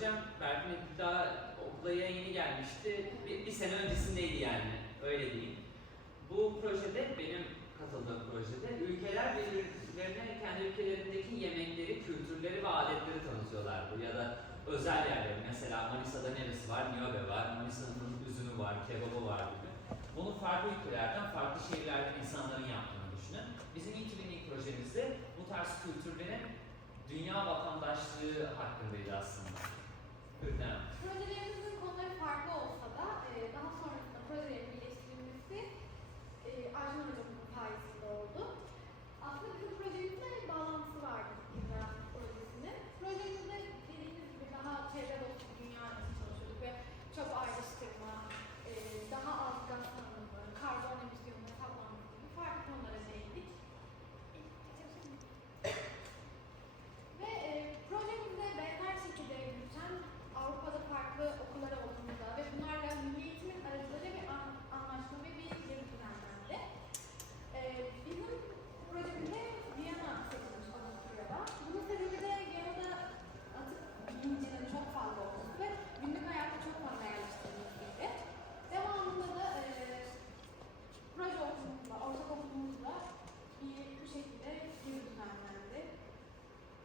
Projem Berfin daha okula yeni gelmişti. Bir, bir sene öncesindeydi yani, öyle diyeyim. Bu projede, benim katıldığım projede ülkeler birbirlerine kendi ülkelerindeki yemekleri, kültürleri ve adetleri tanıtıyorlardı. Ya da özel yerleri, mesela Manisa'da neresi var? Niobe var, Manisa'nın üzümü var, kebabı var gibi. Bunu farklı ülkelerden, farklı şehirlerden insanların yaptığını düşünün. Bizim ilk projemizde bu tarz kültürlerin dünya vatandaşlığı hakkındaydı aslında. Ürden. Projelerimizin konuları farklı olsa da e, daha sonrasında projelerin birleştirilmesi e, Arjun Hocam'ın sayesinde oldu. Aslında bizim projemizle bağlantısı vardı İzra projesinin. Projemizde dediğimiz gibi daha çevre dostu bir dünya için çalışıyorduk ve çöp ayrıştırma, e, daha az gaz salınımı, karbon emisyonu hesaplanması gibi farklı konulara değindik. Ve e, projemizde benzer şekilde yürüten Avrupa'da farklı okullar olduğunda ve bunlarla Milli Eğitim'in aracılığıyla bir an, anlaşma ve bir geri düzenlendi. E, bizim projemizde Viyana seçilmiş Avusturya'da. Bunun sebebi de Viyana'da atık bilincinin çok fazla olması ve günlük hayatta çok fazla yerleştirilmesiydi. Devamında da e, proje okulumuzla, ortak okulumuzla bir bu şekilde geri düzenlendi.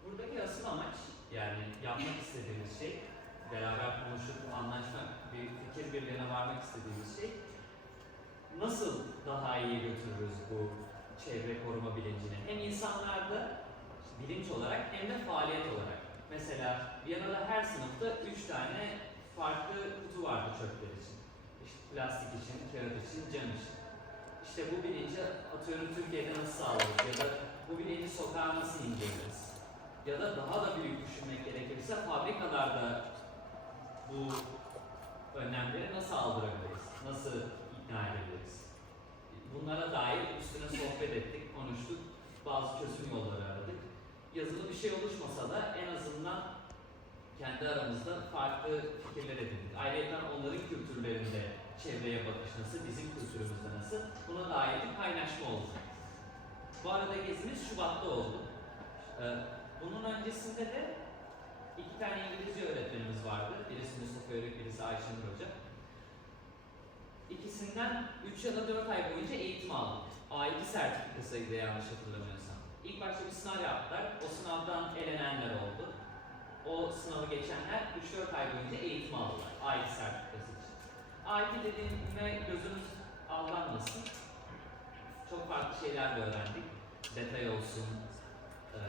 Buradaki asıl amaç yani yapmak istediğimiz şey, beraber konuşup anlaşmak, bir fikir birliğine varmak istediğimiz şey nasıl daha iyi götürürüz bu çevre koruma bilincini? Hem insanlarda bilinç olarak hem de faaliyet olarak. Mesela Viyana'da her sınıfta üç tane farklı kutu vardı çöpler için. İşte plastik için, kağıt için, cam için. İşte bu bilinci atıyorum Türkiye'de nasıl sağlarız ya da bu bilinci sokağa nasıl indiririz? Ya da daha da büyük düşünmek gerekirse fabrikalarda bu önlemleri nasıl aldırabiliriz? Nasıl ikna edebiliriz? Bunlara dair üstüne sohbet ettik, konuştuk. Bazı çözüm yolları aradık. Yazılı bir şey oluşmasa da en azından kendi aramızda farklı fikirler edindik. Ayrıca onların kültürlerinde çevreye bakış nasıl, bizim kültürümüzde nasıl, buna dair bir kaynaşma oldu. Bu arada gezimiz Şubat'ta oldu. Ee, Bunun öncesinde de iki tane İngilizce öğretmenimiz vardı. Birisi Mustafa Yörük, birisi Ayşenur Hoca. İkisinden 3 ya da 4 ay boyunca eğitim aldık. A2 sertifikasıydı yanlış hatırlamıyorsam. İlk başta bir sınav yaptılar. O sınavdan elenenler oldu. O sınavı geçenler 3-4 ay boyunca eğitim aldılar A2 sertifikası için. A2 dediğime gözünüz aldanmasın. Çok farklı şeyler de öğrendik. Detay olsun, e,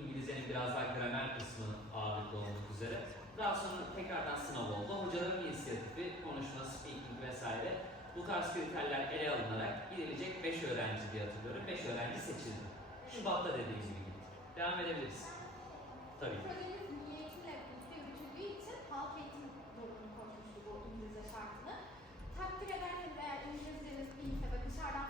İngilizcenin biraz daha gramer kısmı ağırlıklı olmak üzere. Daha sonra tekrardan sınav oldu. Hocaların inisiyatifi, konuşma, speaking vesaire bu tarz kriterler ele alınarak gidilecek 5 öğrenci diye hatırlıyorum. 5 öğrenci seçildi. Şubat'ta dediğimiz gibi gitti. Devam edebiliriz. Tabii. Projemiz milli eğitimle birlikte yürütüldüğü için halk eğitim yolunu koymuştu bu İngilizce şartını. Takdir ederseniz eğer İngilizceniz iyiyse ve dışarıdan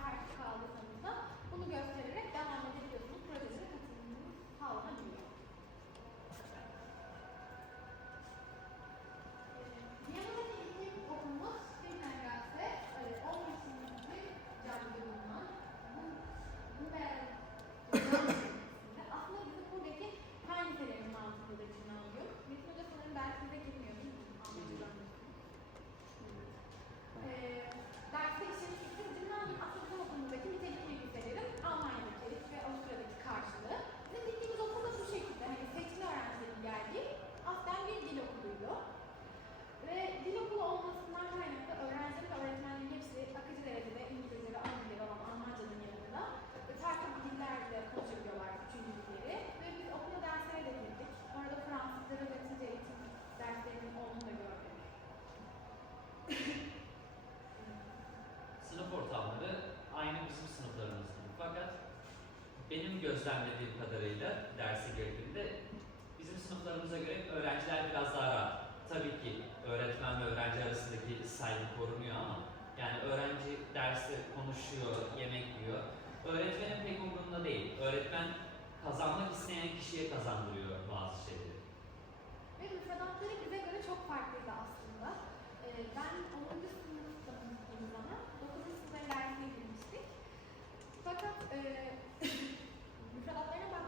benim gözlemlediğim kadarıyla derse girdiğimde bizim sınıflarımıza göre öğrenciler biraz daha rahat. Tabii ki öğretmen ve öğrenci arasındaki saygı korunuyor ama yani öğrenci dersi konuşuyor, yemek yiyor. Öğretmenin pek umurunda değil. Öğretmen kazanmak isteyen kişiye kazandırıyor bazı şeyleri. Ve müfredatları bize göre çok farklıydı aslında. Ee, ben 10. sınıfta gittiğim zaman 9. sınıfa dersi girmiştik. Fakat e, Ela pega uma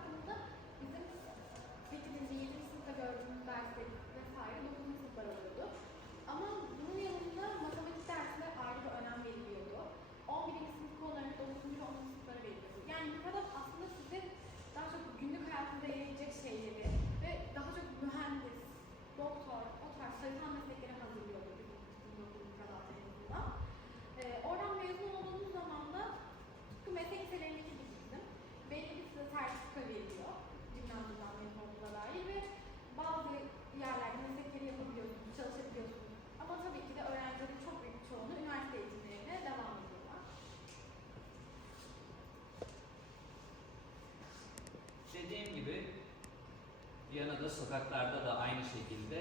sokaklarda da aynı şekilde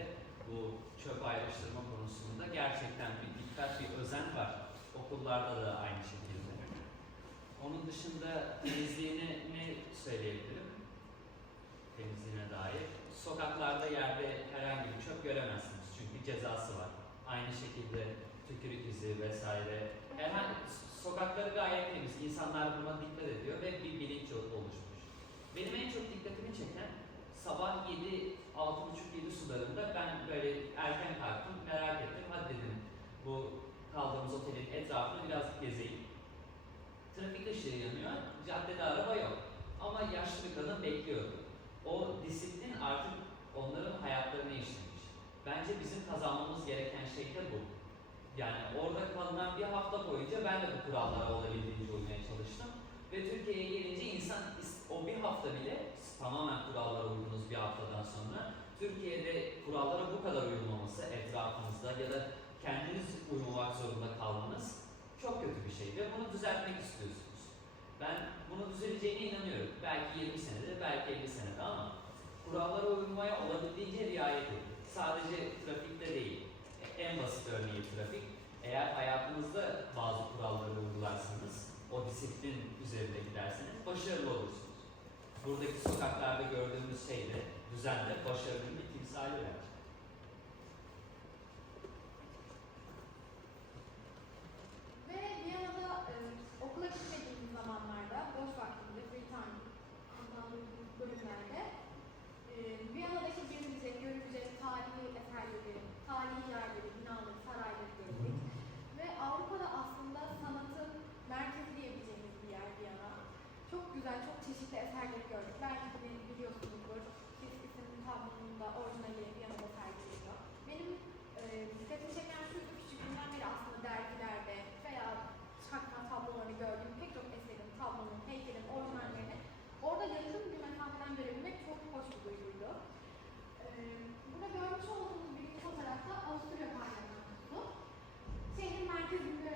bu çöp ayrıştırma konusunda gerçekten bir dikkat, bir özen var. Okullarda da aynı şekilde. Onun dışında temizliğini ne söyleyebilirim? Temizliğine dair. Sokaklarda yerde herhangi bir çöp göremezsiniz çünkü cezası var. Aynı şekilde tükürük izi vesaire. Herhangi sokakları gayet temiz. İnsanlar buna dikkat ediyor ve bir bilinç oluşmuş. Benim en çok dikkatimi çeken sabah 7, 6.30-7 sularında ben böyle erken kalktım, merak ettim. Hadi dedim bu kaldığımız otelin etrafını biraz gezeyim. Trafik ışığı yanıyor, caddede araba yok. Ama yaşlı bir kadın bekliyordu. O disiplin artık onların hayatlarına işlemiş. Bence bizim kazanmamız gereken şey de bu. Yani orada kalınan bir hafta boyunca ben de bu kurallara olabildiğince uymaya çalıştım. Ve Türkiye'ye gelince insan o bir hafta bile tamamen kurallara bir haftadan sonra Türkiye'de kurallara bu kadar uyulmaması etrafınızda ya da kendiniz uymamak zorunda kalmanız çok kötü bir şey ve bunu düzeltmek istiyorsunuz. Ben bunu düzeleceğine inanıyorum. Belki 20 senede, belki 50 senede ama kurallara uymaya olabildiğince riayet edin. Sadece trafikte değil. En basit örneği trafik. Eğer hayatınızda bazı kuralları uygularsanız, o disiplin üzerinde giderseniz başarılı olursunuz. Buradaki sokaklarda gördüğümüz şey de, düzen de başarının bir timsali bence. Ve Viyana'da e, okula gitmediğim zamanlarda, boş vaktimde, free time kullandığım bölümlerde e, Viyana'daki gezilecek, görülecek tarihi eserleri, tarihi yerleri, binaları, sarayları gördük. Ve Avrupa'da aslında sanatın merkezi diyebileceğimiz bir yer Viyana. Çok güzel, çok çeşitli eserleri gördük. Belki de beni biliyorsunuzdur. Kiskis'in tablonunda orijinali Viyana'da sergileniyor. Benim e, dikkatimi çeken şuydu, küçüklüğümden beri aslında dergilerde veya çakma tablolarını gördüğüm pek çok eserin, tablonun, heykelin, orijinallerini orada yakın bir mesafeden görebilmek çok hoş bir duyguydu. E, burada görmüş olduğunuz birinci fotoğrafta Avusturya parlamentosu. Şehrin merkezinde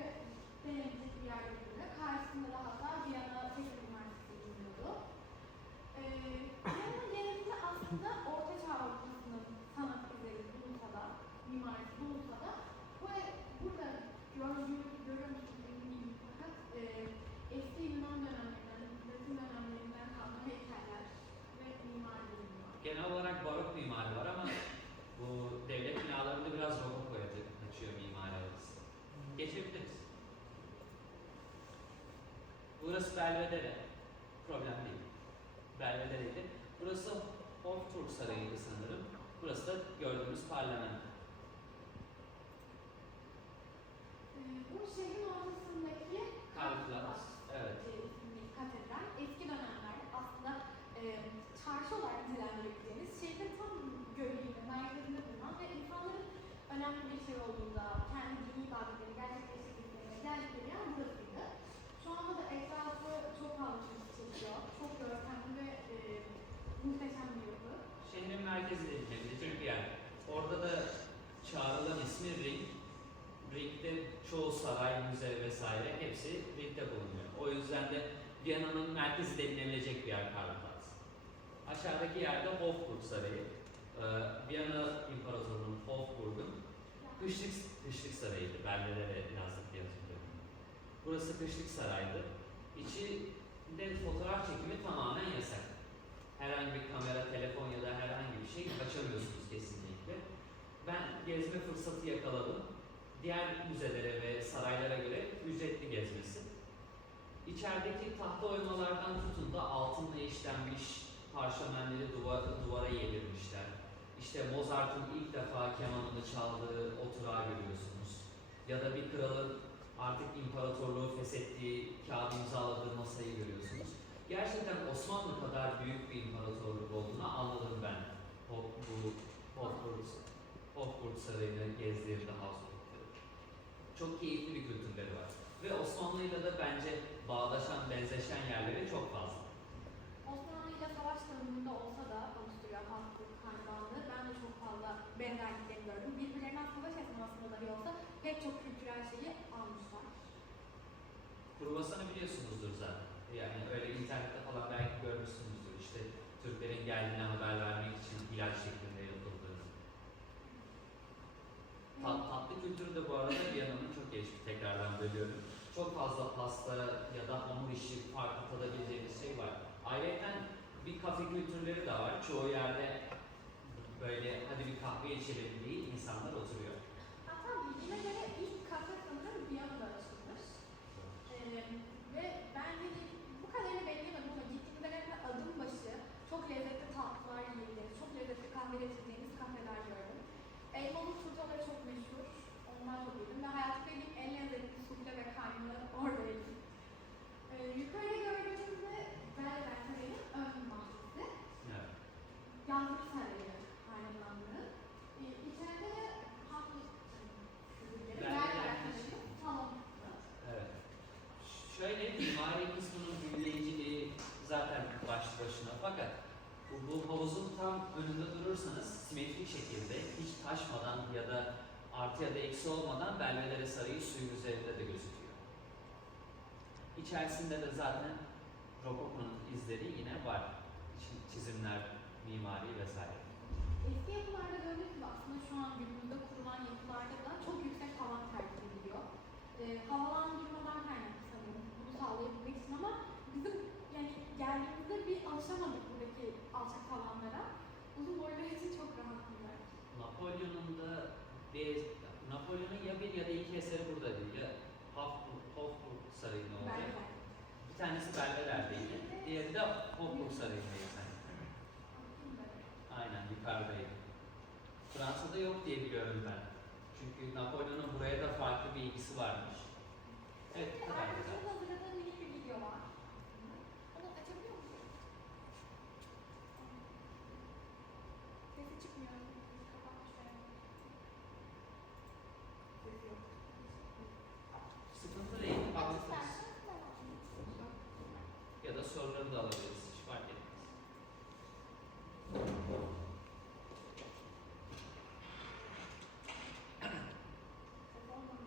denebilecek bir yer görülüyor. Karşısında da hatta Viyana Teknik Üniversitesi bulunuyordu. Ee, Viyana genelinde aslında Orta Çağ Avrupa'sının sanat izleri bulunsa da, mimarisi bulunsa da bu burada gördüğü, görüyor musunuz bilmiyorum fakat e, eski Yunan dönemlerinden, Latin dönemlerinden kalma heykeller ve mimari bulunuyor. Genel olarak barok mimari var ama bu devlet binalarında biraz rokokoya kaçıyor mimari yapısı. Geçebiliriz. Burası Belvedere. Problem değil. Belvedere'ydi. Burası Hofburg Sarayı'ydı sanırım. Burası da gördüğümüz parlamento. Ee, bu şehrin ortasındaki Karlplatz. Evet. e, isimli katedral eski dönemlerde aslında e, çarşı olarak nitelendirebileceğimiz şehrin tam göbeğinde, merkezinde bulunan ve insanların önemli bir şey olduğunda kendi dini ibadetleri gerçekleştirdiklerine geldikleri yer burasıydı. Şu anda da etrafı çok turist çekiyor. Çok görkemli ve e, muhteşem bir yapı. Şehrin merkezi denilebilecek bir yer. Orada da çağrılan ismi Ring. Ring'de çoğu saray, müze vesaire hepsi Ring'de bulunuyor. O yüzden de Viyana'nın merkezi denilebilecek bir yer Karlplatz. Aşağıdaki yerde Hofburg Sarayı. Ee, Viyana İmparatorluğu'nun Hofburg'un kışlık, kışlık sarayıydı. Belvedere yazdık diye hatırlıyorum. Burası kışlık saraydı. İçinde fotoğraf çekimi tamamen yasak. Herhangi bir kamera, telefon ya da herhangi bir şey açamıyorsunuz kesinlikle. Ben gezme fırsatı yakaladım. Diğer müzelere ve saraylara göre ücretli gezmesi. İçerideki tahta oymalardan tutun da altınla işlenmiş parşömenleri duvar, duvara yedirmişler. İşte Mozart'ın ilk defa kemanını çaldığı oturağı görüyorsunuz. Ya da bir kralın artık imparatorluğu feshettiği, kağıt imzaladığı masayı görüyorsunuz. Gerçekten Osmanlı kadar büyük bir imparatorluk olduğunu anladım ben. O, bu Hofburg, Hofburg Sarayı'nı gezdiğimde Habsburg'da. Çok keyifli bir kültürleri var. Ve Osmanlı'yla da bence bağdaşan, benzeşen yerleri çok fazla. Osmanlı ile savaş döneminde olsa da Avusturya, Habsburg Hanedanlığı ben de çok fazla benzerliklerini gördüm. Birbirlerinden savaş esnasında dahi olsa pek çok kültürel şeyi almışlar. Kruvasan'ı biliyorsunuzdur zaten. Yani öyle internette falan belki görmüşsünüzdür. İşte Türklerin geldiğine haber vermek için plaj şeklinde yapıldığını. Tat, tatlı kültürü de bu arada Viyana'nın çok gelişmiş. Tekrardan bölüyorum. Çok fazla pasta ya da hamur işi farklı tadabileceğiniz şey var. Ayrıca bir kafe kültürleri de var. Çoğu yerde böyle hadi bir kahve içelim diye insanlar oturuyor. Hatta bildiğime göre ilk kafe sanırım Viyana'da açılmış. Ee, ve ben hani bu kadarını beklemedim ama gittiğimde gerçekten adım başı çok lezzetli tatlılar yiyebiliriz, çok lezzetli kahve getirdiğimiz kafeler gördüm. Elmalı turtaları çok meşhur, ondan çok yedim ve hayatımda yediğim en lezzetli sufle ve kaymağı orada yedim. Ee, yukarıya gördüğümüzde Belgrad Sarayı'nın ön bahçesi. Evet. Yazlık sarayı aynı zamanda. Ee, içeride de haklı Belgrad Belgrad Sarayı. Sarayı'nın salonu. Evet. Şöyle mimari kısmının büyüleyiciliği zaten başlı başına fakat bu, bu havuzun tam önünde durursanız simetrik şekilde hiç taşmadan ya da artı ya da eksi olmadan Belvedere Sarayı suyun üzerinde de gözüküyor. İçerisinde de zaten Rokoko'nun izleri yine var. Çi- Çizimler, mimari vesaire. Eski yapılarda gördüğünüz gibi aslında şu an günümüzde kurulan yapılarda da çok yüksek tavan tercih ediliyor. Ee, havalandırmadan kaynaklı sanırım bunu sağlayabilmek için ama bizim yani geldiğimizde bir alışamadık buradaki alçak tavanlara. Uzun boylar için çok rahat bunlar. Napolyon'un da bir, Napolyon'un ya bir ya da iki eseri burada değil. Ya Hofburg, Hofburg Sarayı'nda olacak. Belki. Bir tanesi Belvedere'deydi. Diğeri de Hofburg Sarayı'ndaydı sanki. Aynen yukarıdaydı. Fransa'da yok diye biliyorum ben. Çünkü Napolyon'un buraya da farklı bir ilgisi varmış. Evet bu kadar güzel. Hazırladığı minik bir video var. Onu açabiliyor musun? Sesi çıkmıyor. Kapatmış herhalde. Sesi yok. Sıkıntı değil. Aç Bakmışsınız. istersen devam. Ya da soruları da alabiliriz. Hiç fark etmez. Ses olmadı.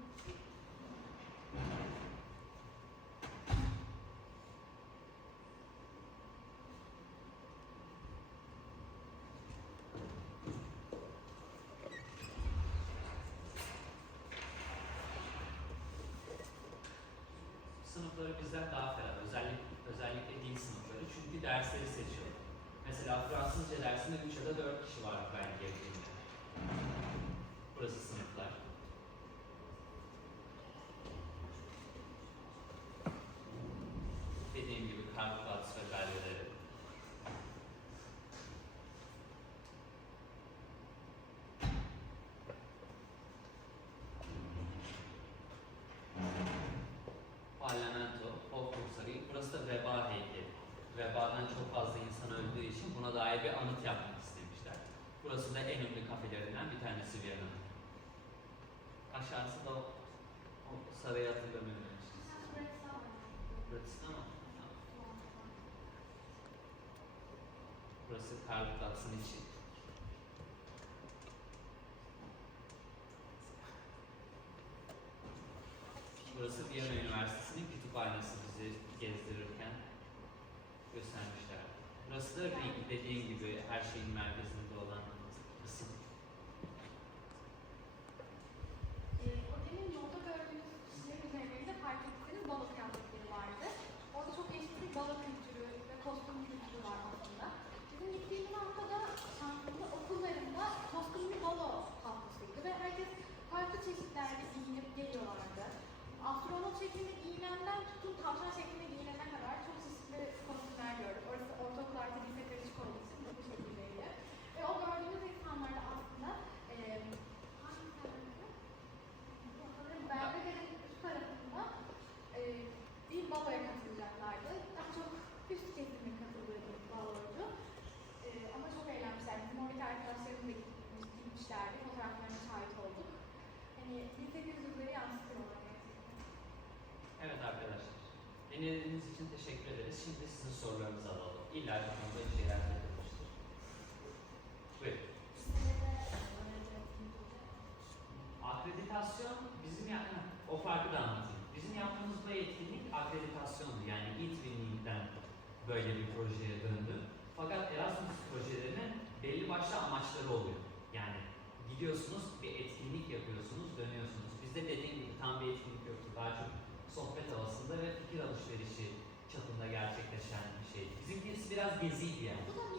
Sınıfları bizden daha ferah. Özellikle, özellikle dil sınıfları. Çünkü dersleri seçiyor. Mesela Fransızca dersinde 3 ya da 4 kişi var ben girdiğimde. Burası sınıflar. Dediğim gibi Karlplatz ve Belvedere. Parlamento, Hofburg Sarayı. Burası da veba heykeli. Vebadan çok fazla insan öldüğü için buna dair bir anıt yapmak istemişler. Burası da en ünlü kafelerinden bir Viyana'nın. Aşağısı da o, o sarayı hatırlamıyorum. Burası mı? Burası Karlplatz'ın içi. Burası Viyana Üniversitesi'nin kütüphanesi bizi gezdirirken göstermişler. Burası da Ring dediğim gibi her şeyin merkezinde olan dinlediğiniz için teşekkür ederiz. Şimdi sizin sorularınızı alalım. İlla kafanızda bir şeyler takılmıştır. Buyurun. Akreditasyon bizim yani o farkı da anlatayım. Bizim yaptığımız bu etkinlik akreditasyondu. Yani e-twinling'den böyle bir projeye döndü. Fakat Erasmus projelerinin belli başlı amaçları oluyor. Yani gidiyorsunuz bir etkinlik yapıyorsunuz, dönüyorsunuz. Bizde dediğim gibi tam bir etkinlik yoktu. Daha çok sohbet havasında ve fikir alışverişi çapında gerçekleşen bir şey. Bizimkisi biraz geziydi yani. Bu da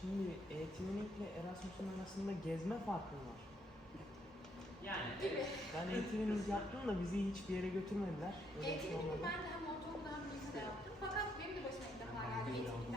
Şimdi eğitimlilikle Erasmus'un arasında gezme farkı var? Yani evet. Ben eğitimimiz yaptım da bizi hiçbir yere götürmediler. Öyle şey ben de hem ortaokulda hem lisede yaptım. Fakat benim de başıma ilk defa geldi eğitimim.